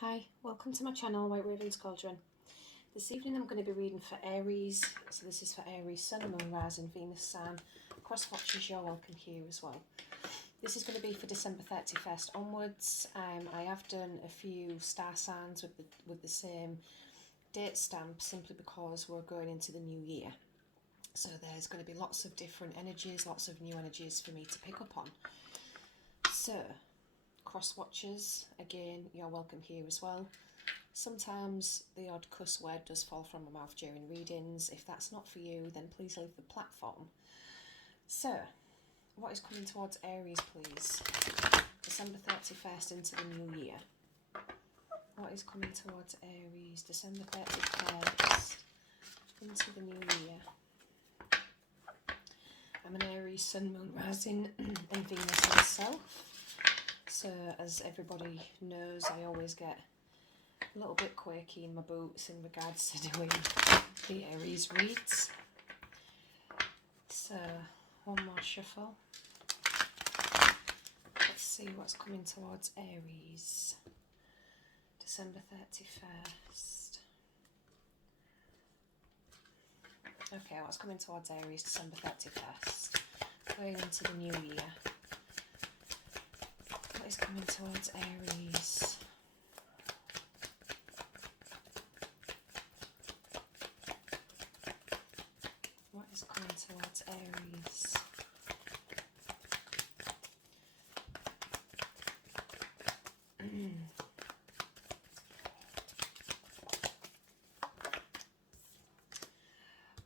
Hi, welcome to my channel, White Raven's Cauldron. This evening I'm going to be reading for Aries. So this is for Aries, Sun, Moon, Rising, Venus, Sun. Cross watchers, you're welcome here as well. This is going to be for December 31st onwards. I have done a few star signs with the same date stamp simply because we're going into the new year. So there's going to be lots of different energies, lots of new energies for me to pick up on. So, cross watchers, again, you're welcome here as well. Sometimes the odd cuss word does fall from my mouth during readings. If that's not for you, then please leave the platform. So, what is coming towards Aries, please? December 31st into the new year. What is coming towards Aries? December 31st into the new year. I'm an Aries, Sun, Moon, Rising, and Venus myself. So, as everybody knows, I always get a little bit quirky in my boots in regards to doing the Aries reads. So, one more shuffle. Let's see what's coming towards Aries. December 31st. Okay, what's coming towards Aries, December 31st? Going into the new year. What is coming towards Aries? What is coming towards Aries?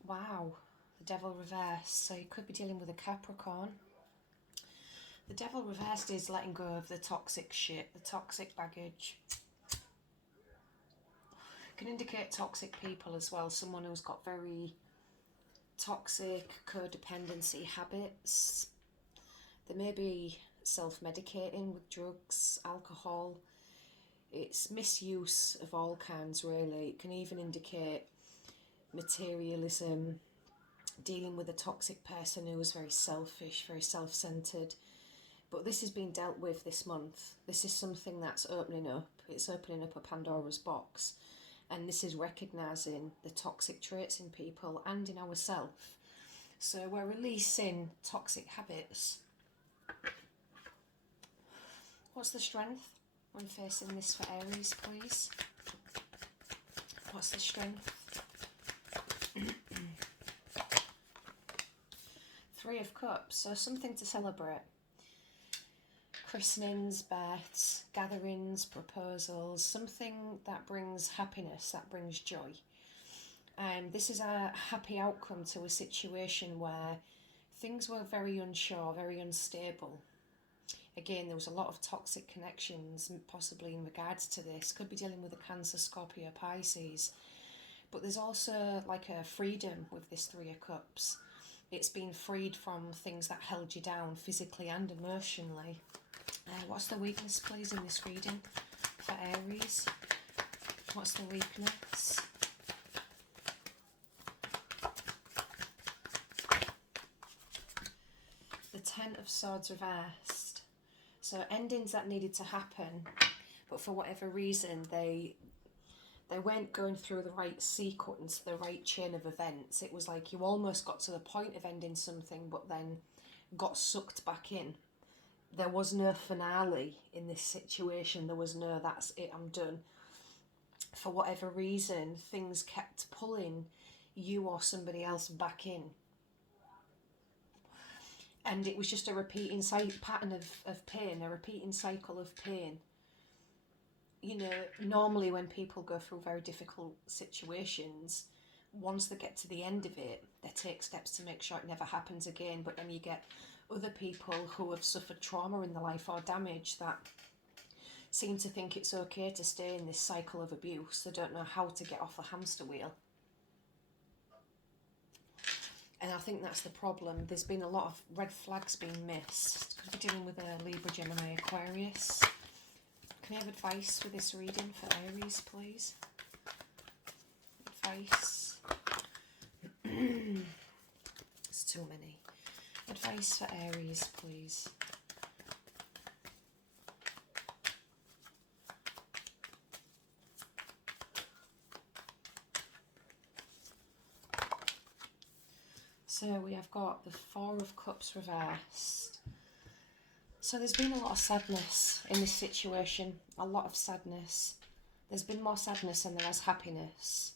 Wow, the Devil reversed. So you could be dealing with a Capricorn. The Devil reversed is letting go of the toxic shit, the toxic baggage. Can indicate toxic people as well. Someone who's got very toxic codependency habits. They may be self-medicating with drugs, alcohol. It's misuse of all kinds, really. It can even indicate materialism, dealing with a toxic person who is very selfish, very self-centered. But this is being dealt with this month. This is something that's opening up. It's opening up a Pandora's box. And this is recognising the toxic traits in people and in ourselves. So we're releasing toxic habits. What's the strength when facing this for Aries, please? What's the strength? Three of Cups, so something to celebrate. Christenings, births, gatherings, proposals, something that brings happiness, that brings joy. This is a happy outcome to a situation where things were very unsure, very unstable. Again, there was a lot of toxic connections, possibly in regards to this. Could be dealing with a Cancer, Scorpio, Pisces. But there's also like a freedom with this Three of Cups. It's been freed from things that held you down physically and emotionally. What's the weakness, please, in this reading for Aries? What's the weakness? The Ten of Swords reversed. So endings that needed to happen, but for whatever reason, they weren't going through the right sequence, the right chain of events. It was like you almost got to the point of ending something, but then got sucked back in. There was no finale in this situation. There was no, that's it, I'm done. For whatever reason, things kept pulling you or somebody else back in. And it was just a repeating pattern of pain, a repeating cycle of pain. You know, normally when people go through very difficult situations, once they get to the end of it, they take steps to make sure it never happens again. But then you get other people who have suffered trauma in their life or damage that seem to think it's okay to stay in this cycle of abuse. They don't know how to get off the hamster wheel. And I think that's the problem. There's been a lot of red flags being missed. Could be dealing with a Libra, Gemini, Aquarius. Can I have advice with this reading for Aries, please? Advice. It's too many. Advice for Aries, please. So we have got the Four of Cups reversed. So there's been a lot of sadness in this situation, a lot of sadness. There's been more sadness than there has happiness.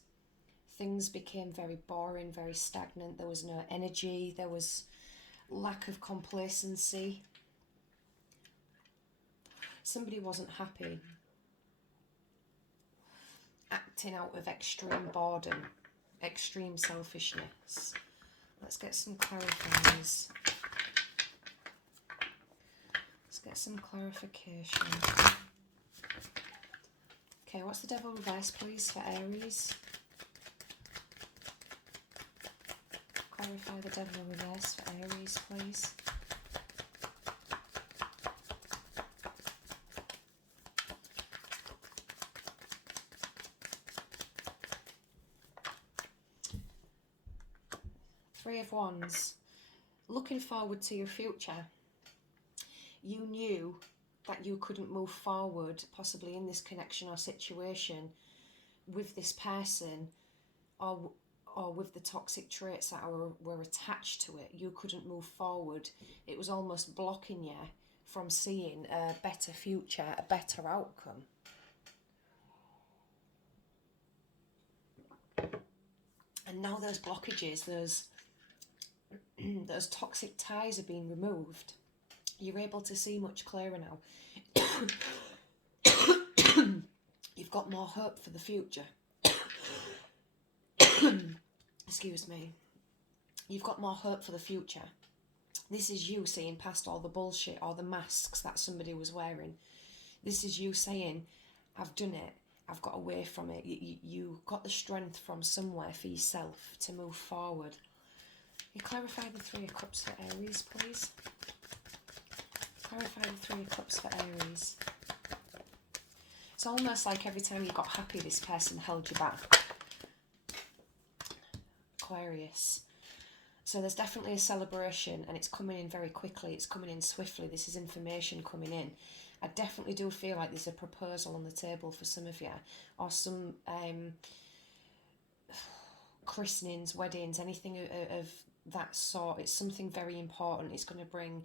Things became very boring, very stagnant. There was no energy, there was lack of complacency. Somebody wasn't happy, acting out of extreme boredom, extreme selfishness. Let's get some clarifiers. Let's get some clarification. Okay, what's the Devil reverse, please, for Aries? Clarify the Devil reverse for Aries, please. Three of Wands. Looking forward to your future. You knew that you couldn't move forward, possibly in this connection or situation, with this person, or with the toxic traits that were attached to it. You couldn't move forward. It was almost blocking you from seeing a better future, a better outcome. And now those blockages, those toxic ties are being removed. You're able to see much clearer now. You've got more hope for the future. Excuse me. You've got more hope for the future. This is you seeing past all the bullshit or the masks that somebody was wearing. This is you saying, I've done it. I've got away from it. You got the strength from somewhere for yourself to move forward. You clarify the Three of Cups for Aries, please. Clarify the Three of Cups for Aries. It's almost like every time you got happy, this person held you back. Aquarius. So there's definitely a celebration, and it's coming in very quickly. It's coming in swiftly. This is information coming in. I definitely do feel like there's a proposal on the table for some of you, or some christenings, weddings, anything of that sort. It's something very important. It's going to bring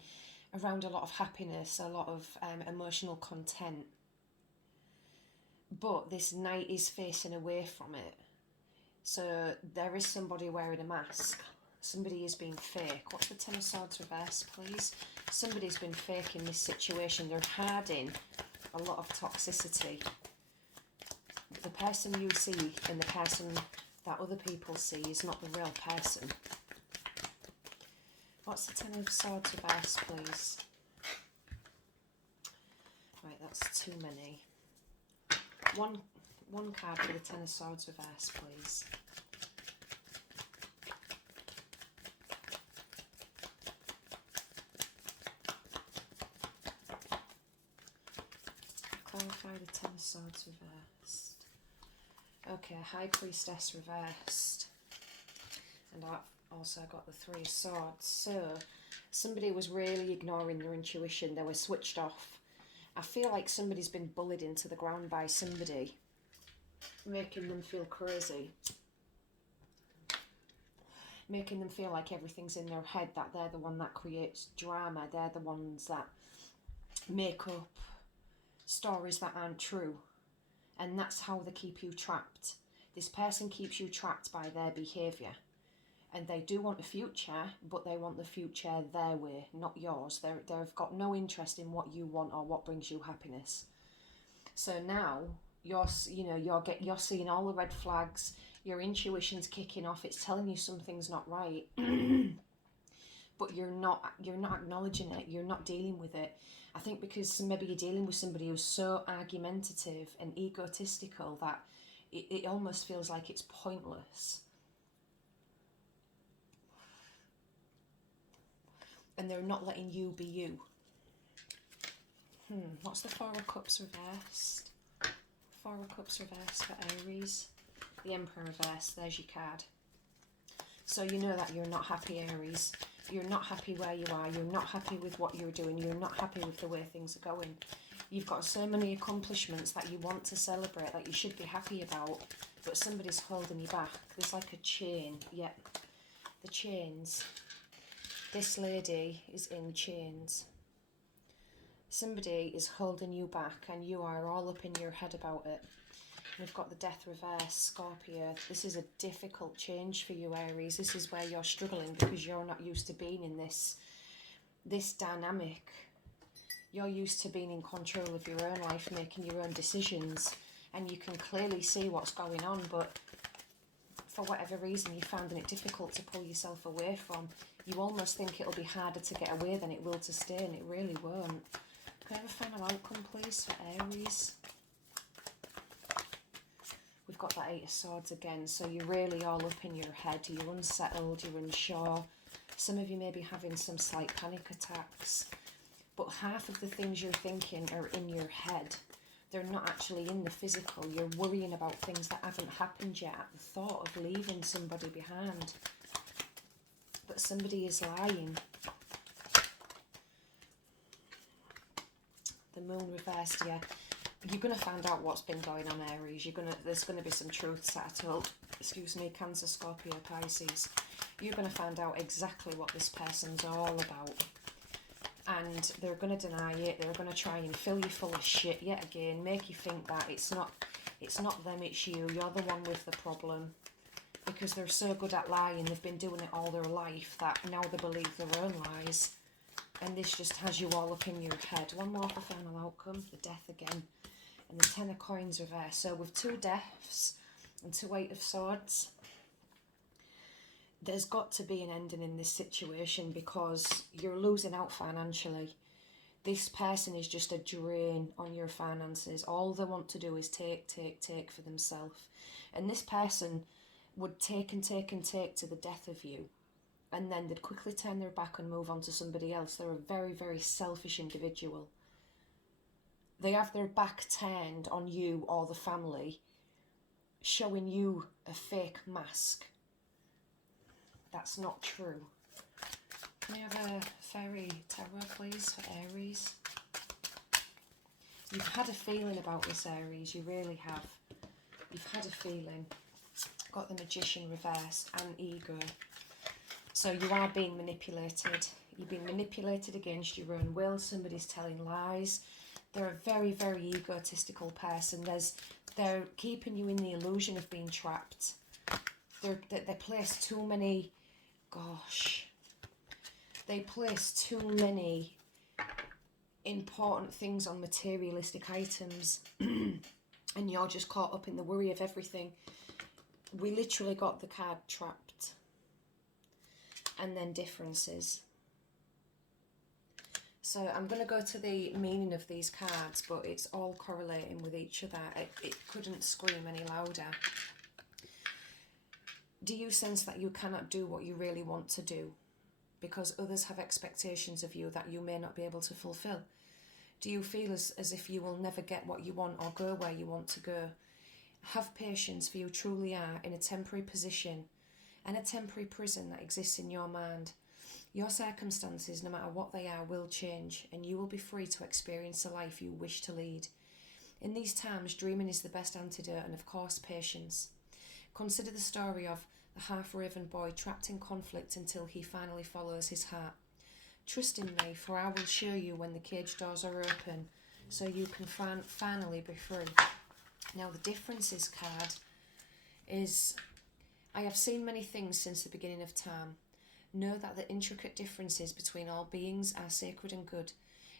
around a lot of happiness, a lot of emotional content. But this knight is facing away from it. So there is somebody wearing a mask. Somebody is being fake. What's the Ten of Swords reverse, please? Somebody's been fake in this situation. They're hiding a lot of toxicity. The person you see and the person that other people see is not the real person. What's the Ten of Swords reverse, please? Right, that's too many. One card for the Ten of Swords reverse, please. Clarify the Ten of Swords reversed. Okay, High Priestess reversed. And I've also got the Three of Swords. So, somebody was really ignoring their intuition. They were switched off. I feel like somebody's been bullied into the ground by somebody, making them feel crazy. Making them feel like everything's in their head, that they're the one that creates drama. They're the ones that make up stories that aren't true. And that's how they keep you trapped. This person keeps you trapped by their behaviour. And they do want a future, but they want the future their way, not yours. They've got no interest in what you want or what brings you happiness. So now you're seeing all the red flags. Your intuition's kicking off. It's telling you something's not right, but you're not acknowledging it. You're not dealing with it. I think because maybe you're dealing with somebody who's so argumentative and egotistical that it almost feels like it's pointless. And they're not letting you be you. What's the Four of Cups reversed? Four of Cups reversed for Aries. The Emperor reversed. There's your card. So you know that you're not happy, Aries. You're not happy where you are. You're not happy with what you're doing. You're not happy with the way things are going. You've got so many accomplishments that you want to celebrate, that you should be happy about, but somebody's holding you back. There's like a chain. Yep. the chains. This lady is in chains. Somebody is holding you back and you are all up in your head about it. We've got the Death reverse, Scorpio. This is a difficult change for you, Aries. This is where you're struggling because you're not used to being in this dynamic. You're used to being in control of your own life, making your own decisions, and you can clearly see what's going on, but for whatever reason you're finding it difficult to pull yourself away from. You almost think it'll be harder to get away than it will to stay, and it really won't. Can I have a final outcome, please, for Aries? We've got that Eight of Swords again, so you're really all up in your head. You're unsettled, you're unsure. Some of you may be having some slight panic attacks, but half of the things you're thinking are in your head. They're not actually in the physical. You're worrying about things that haven't happened yet at the thought of leaving somebody behind. But somebody is lying. The Moon reversed, yeah. You're going to find out what's been going on, Aries. There's going to be some truths that are told. Excuse me, Cancer, Scorpio, Pisces. You're going to find out exactly what this person's all about. And they're going to deny it. They're going to try and fill you full of shit yet again, make you think that it's not them, it's you. You're the one with the problem. Because they're so good at lying, they've been doing it all their life, that now they believe their own lies. And this just has you all up in your head. One more for final outcome, the Death again. And the Ten of Coins reverse. So with two Deaths and two Eight of Swords, there's got to be an ending in this situation because you're losing out financially. This person is just a drain on your finances. All they want to do is take for themselves. And this person would take and take and take to the death of you. And then they'd quickly turn their back and move on to somebody else. They're a very, very selfish individual. They have their back turned on you or the family, showing you a fake mask. That's not true. Can I have a fairy tarot, please, for Aries? You've had a feeling about this, Aries. You really have. You've had a feeling. Got the Magician reversed and ego. So you are being manipulated. You've been manipulated against your own will. Somebody's telling lies. They're a very, very egotistical person. They're keeping you in the illusion of being trapped. They place too many... They place too many important things on materialistic items and you're just caught up in the worry of everything. We literally got the card Trapped and then Differences. So I'm going to go to the meaning of these cards, but it's all correlating with each other. It couldn't scream any louder. Do you sense that you cannot do what you really want to do because others have expectations of you that you may not be able to fulfill? Do you feel as if you will never get what you want or go where you want to go? Have patience, for you truly are in a temporary position and a temporary prison that exists in your mind. Your circumstances, no matter what they are, will change and you will be free to experience the life you wish to lead. In these times, dreaming is the best antidote and, of course, patience. Consider the story of the half-raven boy trapped in conflict until he finally follows his heart. Trust in me, for I will show you when the cage doors are open, so you can finally be free. Now, the Differences card is, I have seen many things since the beginning of time. Know that the intricate differences between all beings are sacred and good.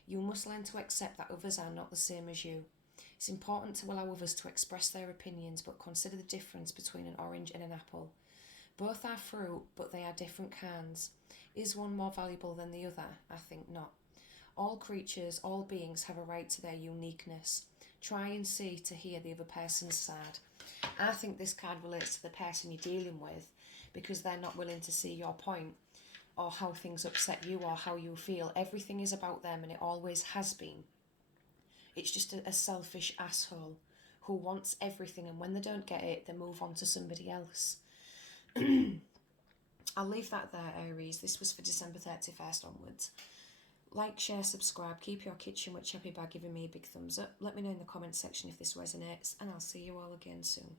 You must learn to accept that others are not the same as you. It's important to allow others to express their opinions, but consider the difference between an orange and an apple. Both are fruit, but they are different kinds. Is one more valuable than the other? I think not. All creatures, all beings have a right to their uniqueness. Try and see to hear the other person's side. I think this card relates to the person you're dealing with because they're not willing to see your point or how things upset you or how you feel. Everything is about them and it always has been. It's just a selfish asshole who wants everything, and when they don't get it, they move on to somebody else. I'll leave that there, Aries. This was for December 31st onwards. Like, share, subscribe. Keep your kitchen witch happy by giving me a big thumbs up. Let me know in the comment section if this resonates, and I'll see you all again soon.